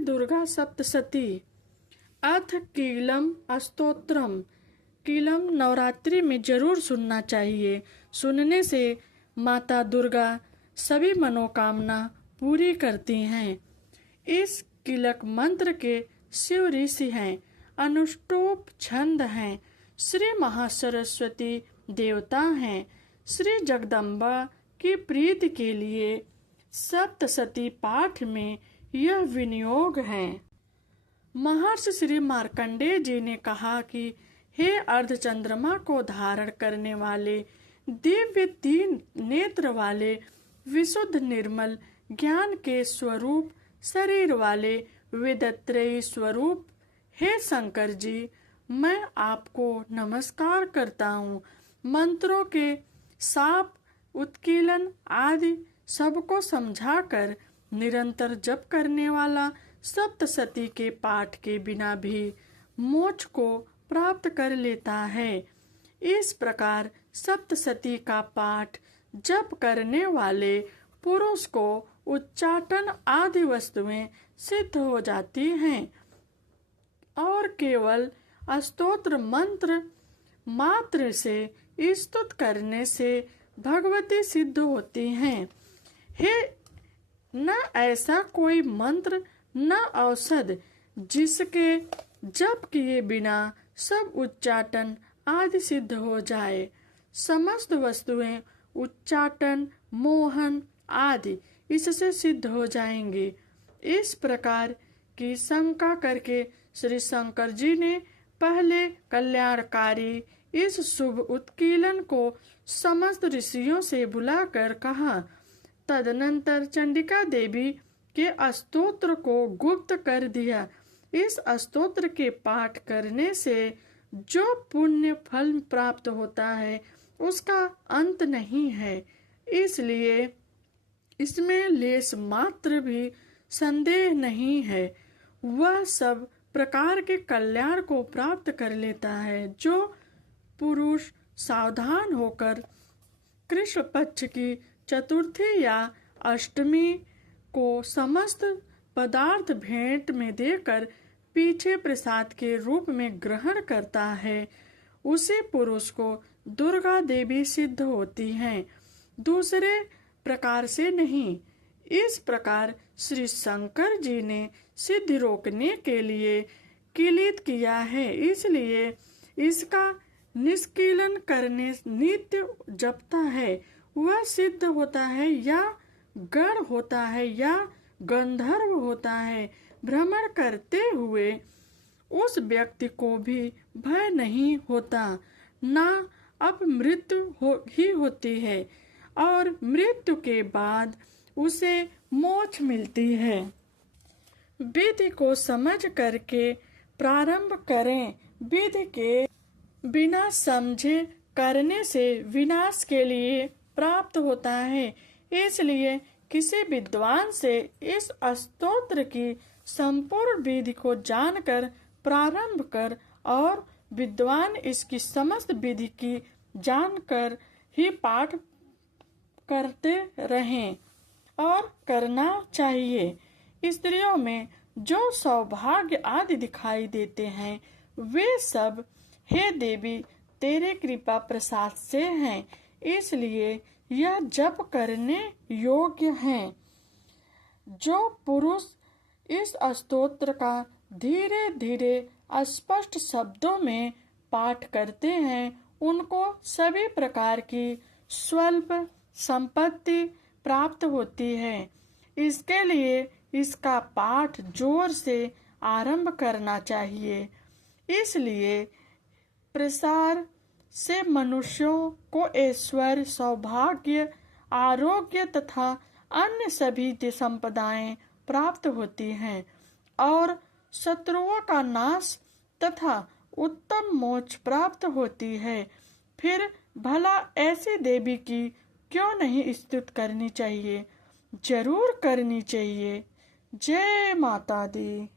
दुर्गा सप्तशती अथ कीलम स्तोत्रम। कीलम नवरात्रि में जरूर सुनना चाहिए। सुनने से माता दुर्गा सभी मनोकामना पूरी करती हैं। इस कीलक मंत्र के शिव ऋषि हैं, अनुष्टुप छंद हैं, श्री महासरस्वती देवता हैं। श्री जगदम्बा की प्रीति के लिए सप्तशती पाठ में यह विनियोग है। महर्षि श्री मार्कंडेय जी ने कहा कि हे अर्धचंद्रमा को धारण करने वाले, दिव्य 3 नेत्र वाले, विशुद्ध निर्मल ज्ञान के स्वरूप शरीर वाले वेदत्रयी स्वरूप, हे शंकर जी, मैं आपको नमस्कार करता हूँ। मंत्रों के साप, उत्कीलन आदि सबको समझाकर निरंतर जप करने वाला सप्तशती के पाठ के बिना भी मोक्ष को प्राप्त कर लेता है। इस प्रकार सप्तशती का पाठ जप करने वाले पुरुष को उच्चाटन आदि वस्तुएं सिद्ध हो जाती हैं और केवल स्तोत्र मंत्र मात्र से स्तुत करने से भगवती सिद्ध होती हैं। हे, न ऐसा कोई मंत्र न औषध जिसके जप किए बिना सब उच्चाटन आदि सिद्ध हो जाए। समस्त वस्तुएं उच्चाटन, मोहन आदि इससे सिद्ध हो जाएंगी। इस प्रकार की शंका करके श्री शंकर जी ने पहले कल्याणकारी इस शुभ उत्कीलन को समस्त ऋषियों से बुलाकर कहा। तदनंतर चंडिका देवी के स्तोत्र को गुप्त कर दिया। इस स्तोत्र के पाठ करने से जो पुण्य फल प्राप्त होता है उसका अंत नहीं है, इसलिए इसमें लेश मात्र भी संदेह नहीं है। वह सब प्रकार के कल्याण को प्राप्त कर लेता है। जो पुरुष सावधान होकर कृष्ण पक्ष की चतुर्थी या अष्टमी को समस्त पदार्थ भेंट में देकर पीछे प्रसाद के रूप में ग्रहण करता है, उसी पुरुष को दुर्गा देवी सिद्ध होती हैं, दूसरे प्रकार से नहीं। इस प्रकार श्री शंकर जी ने सिद्धि रोकने के लिए किलित किया है, इसलिए इसका निष्कीलन करने नित्य जपता है। वह सिद्ध होता है या गण होता है या गंधर्व होता है, भ्रमण करते हुए उस व्यक्ति को भी भय नहीं होता, ना अब मृत्यु ही होती है और मृत्यु के बाद उसे मोक्ष मिलती है। विधि को समझ करके प्रारंभ करें। विधि के बिना समझे करने से विनाश के लिए प्राप्त होता है, इसलिए किसी विद्वान से इस स्तोत्र की संपूर्ण विधि को जानकर प्रारंभ कर और विद्वान इसकी समस्त विधि की जानकर ही पाठ करते रहें और करना चाहिए। स्त्रियों में जो सौभाग्य आदि दिखाई देते हैं वे सब हे देवी तेरे कृपा प्रसाद से हैं, इसलिए यह जप करने योग्य हैं। जो पुरुष इस स्तोत्र का धीरे धीरे स्पष्ट शब्दों में पाठ करते हैं उनको सभी प्रकार की स्वल्प संपत्ति प्राप्त होती है। इसके लिए इसका पाठ जोर से आरंभ करना चाहिए। इसलिए प्रसार से मनुष्यों को ऐश्वर्य, सौभाग्य, आरोग्य तथा अन्य सभी संपदाएं प्राप्त होती हैं और शत्रुओं का नाश तथा उत्तम मोक्ष प्राप्त होती है। फिर भला ऐसी देवी की क्यों नहीं स्तुति करनी चाहिए? जरूर करनी चाहिए। जय माता दी।